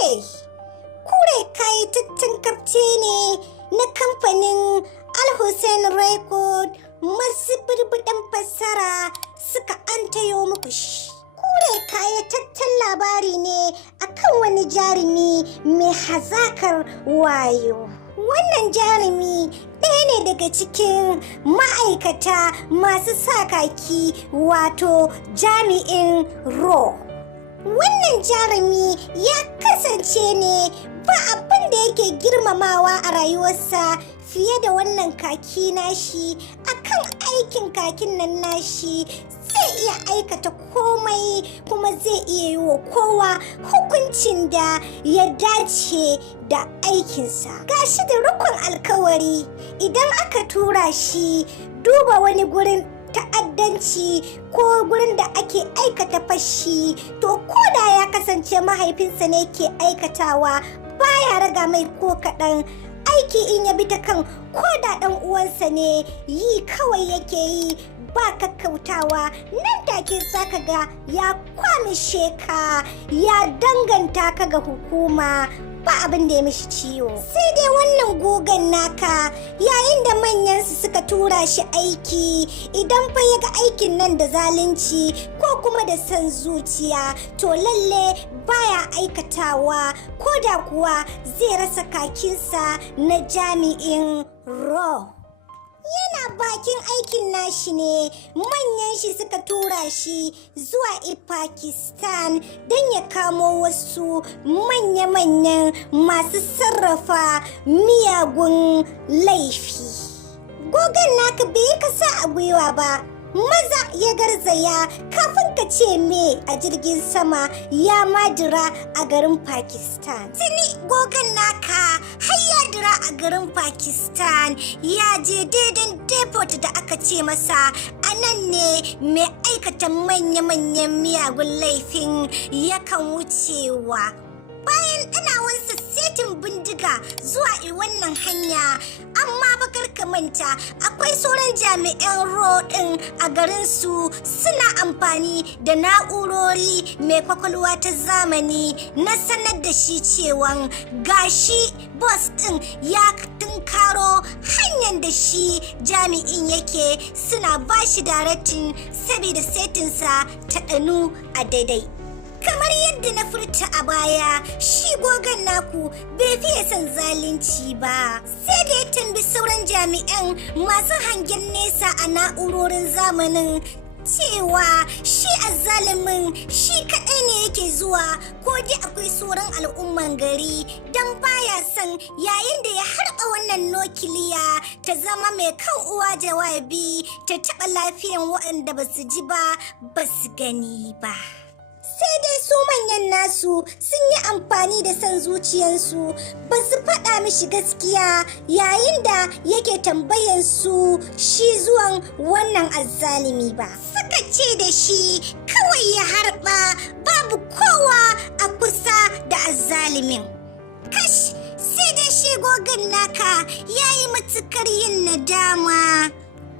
Kure kayataccen kafce ne na kamfanin Al-Hussein Record masu birbiɗin fassara suka antayo muku shi. Kure kayataccen labari ne akan wani jarumi mai hazakar wayo. Wannan jarumi ɗaya ne daga cikin ma'aikata masu sa kaki wato jami'in RAW. Wannan jarumi ya kasance ne ba abin da yake girmamawa a rayuwarsa fiye da wannan kaki nashi. Akan aikin kakin nan nashi zai iya aikata komai kuma zai iya yi wa kowa hukuncin da ya dace da aikinsa. Gashi da rukun alkawari idan aka tura shi duba wani gurin ta'addanci ko gurin da ake aikata fashi, to koda ya kasance mahaifinsa ne ke aikatawa baya raga mai ko kaɗan. Aiki in ya bi ta kan koda ɗan uwansa ne yi kawai yake yi ba kakkautawa, nan take zaka ga ya kwamishe ka ya danganta ka ga hukuma ba abin da ya mishi ciwo. Sai dai wannan gogon naka yayin da manyansu suka tura shi aiki, idan fa ya ga aikin nan da zalunci ko kuma da son zuciya to lalle baya aikatawa, ko da kuwa zai rasa kakinsa na jami'in RAW. Yana bakin aikin nashi ne manyan shi suka tura shi zuwa Pakistan don ya kamo wasu manya-manyan masu sarrafa miyagun laifi. Gogon naka bai kasa a gwiwa ba, maza ya garzaya kafin ka ce me a jirgin sama ya madira a garin Pakistan. Tuni gogon naka har ya dira a garin Pakistan, ya je daidan depot da aka ce masa a nan ne mai aikata manya-manyan miyagun laifin yakan wucewa. Bayan ɗanawansa setin bindiga zuwa wannan hanya, amma bakar ka manta akwai sauran jami'an RAW ɗin a garinsu suna amfani da na'urori mai kwakwalwa ta zamani na sanar da shi cewan gashi boss ɗin ya tunkaro hanyar da shi jami'in yake, suna bashi directing saboda setinsa ta ɗanu a daidai. Kamar yadda na furta a baya, shi gogon naku bai fiye son zalunci ba, sai da ya tambi sauran jami'an masu hangen nesa a na'urorin zamanin cewa shi azzalumin shi kaɗai ne yake zuwa ko dai akwai sauran al'umman gari, don baya son yayin da ya harba wannan nukiliya ta zama mai kan uwa jawabi ta taɓa lafiyan waɗanda ba su ji ba ba su gani ba. Sai dai su manyan nasu sun yi amfani da son zuciyarsu, ba su faɗa mishi gaskiya yayin da yake tambayan su shi zuwan wannan azzalumi ba. Suka ce da shi kawai ya harba, babu kowa a kusa da azzalumin. Kash, sai dai shi gogon naka ya yi matukar yin nadama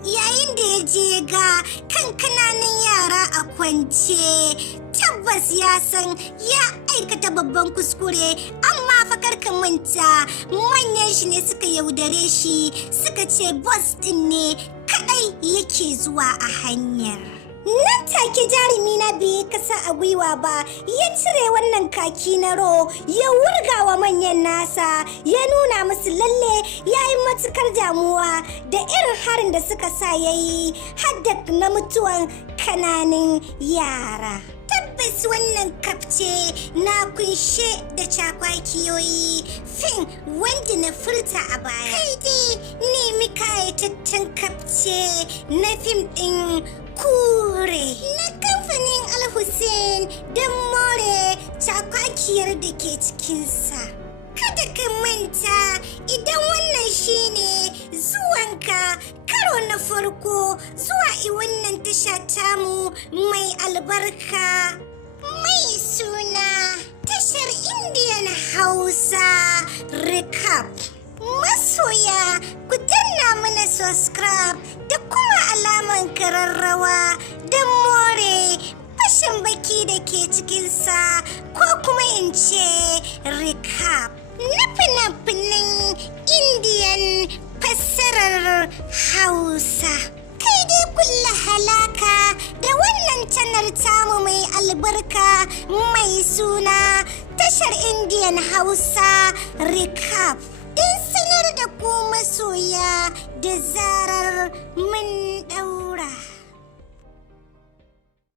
yayin da ya je ga kan kananan yara a kwance. Tabbas ya san ya aikata babban kuskure, amma fa ka manta manyan shi ne suka yaudare shi, suka ce boss din ne kadai yake zuwa a hanyar. Nan take jarumi na bai kasa a gwiwa ba, ya cire wannan kaki na RAW ya wurga wa manyan nasa, ya nuna musu lalle ya yi matukar damuwa da irin harin da suka sa ya yi hadda na mutuwan kananan yara. Tabbas wannan kafce na kunshe da cakwakiyoyi fin wanda na furta a baya. Kai dai nemi kayataccen kafce na fim ɗin Kure na kamfanin Al-Hussein don more cakwakiyar da ke cikinsa. Kada ka manta, idan wannan shine zuwanka karo na farko zuwa wannan tasha tamu mai albarka mai suna tashar Indian Hausa Recap. Masoya, ku danna mana subscribe da kuma alaman kararrawa don more fashin baki da ke cikinsa, ko kuma in ce recap na fina-finan Indian fassarar Hausa. Kai dai kulla halaka da wannan channel tamu mai albarka mai suna tashar Indian Hausa recap. Don sanar da ku masoya da zarar mun daura.